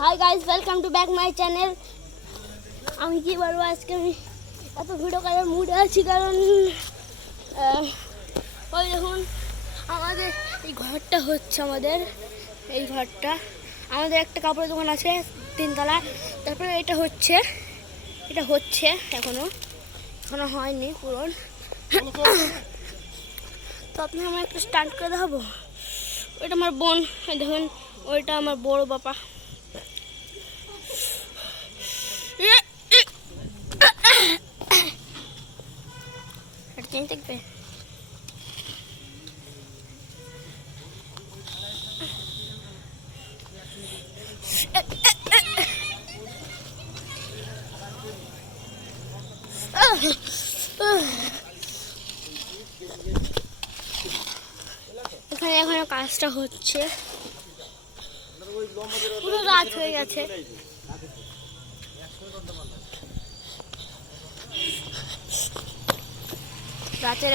Hi guys, welcome to back my channel. আমি কি বলবো, আজকে আমি এত ভিডিও করার মুডে আছি কারণ ওই দেখুন আমাদের এই ঘরটা হচ্ছে, আমাদের একটা কাপড়ের দোকান আছে 3 তলা। তারপরে এটা হচ্ছে এখনো হয়নি পূরণ। তো আপনি আমার একটু স্টার্ট করে দেখাবো। ওইটা আমার বোন, দেখুন ওইটা আমার বড় বাবা। দেখবে এখানে এখনো কাজটা হচ্ছে, পুরো রাত হয়ে গেছে। রাতের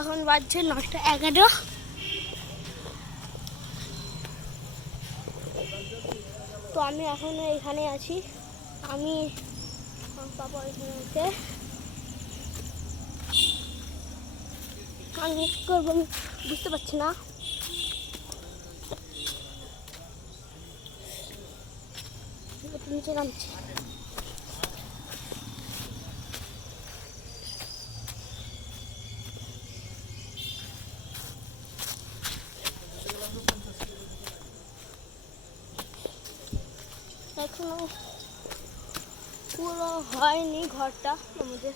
এখন বাজছে 9:11। তো আমি এখন এখানে আছি, আমি পাপা এখানে আছে। আমি কি করবো আমি বুঝতে পারছি না। নিচে নামছি। এখনো পুরো হয়নি ঘরটা আমাদের।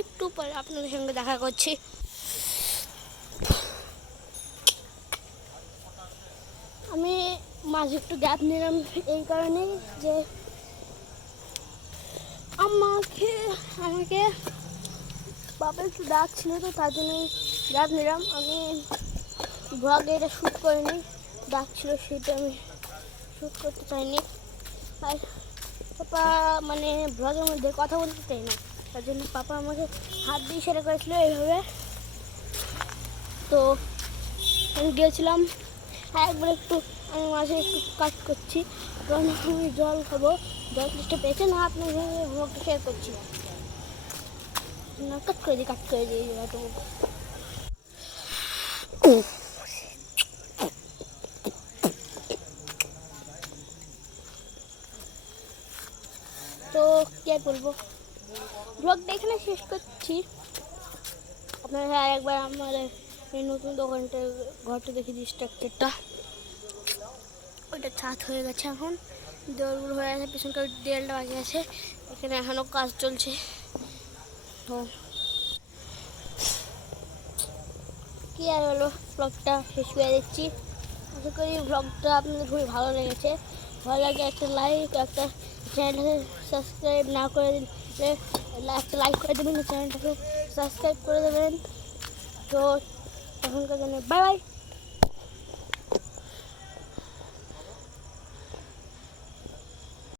একটু পরে আপনাদের সঙ্গে দেখা করছি। আমি মাঝে একটু গ্যাপ নিলাম এই কারণে যে আমাকে বাবা একটু ডাকছিল, তো তার জন্য গ্যাপ নিলাম। আমি ব্লগে এটা শ্যুট করিনি, ডাকছিল সেটা আমি শ্যুট করতে চাইনি। আর পাপা মানে ব্লগের মধ্যে কথা বলতে চাই না, তার জন্য পাপা আমাকে হাত দিয়ে ইশারা করেছিল এইভাবে। তো আমি গিয়েছিলাম একবার একটু, আমি মাঝে একটু কাজ করছি কারণ আমি জল খাবো। জল চেষ্টা পেয়েছে না, আপনার ব্লগটা শেয়ার করছি না। কাট করে দিই জায়গাটুকু। তো কি আর বলবো, ব্লগটা এখানে শেষ করছি। আপনারা একবার আমাদের এই নতুন দোকানটার ঘরটা দেখে দিই, স্ট্রাকচারটা। ওইটা ছাদ হয়ে গেছে, এখন দেওয়ালগুলো হয়ে গেছে, পিছনকার দেয়ালটা বাকি আছে। এখানে এখনও কাজ চলছে। তো কি আর হলো, ব্লগটা শেষ করে দিচ্ছি। আশা করি ব্লগটা আপনাদের খুবই ভালো লেগেছে। ভালো লাগে একটা লাইক, একটা চ্যানেলটাকে সাবস্ক্রাইব না করে দিলে একটা লাইক করে দেবেন, চ্যানেলটাকে সাবস্ক্রাইব করে দেবেন। তো এখনকার জন্য বাই বাই।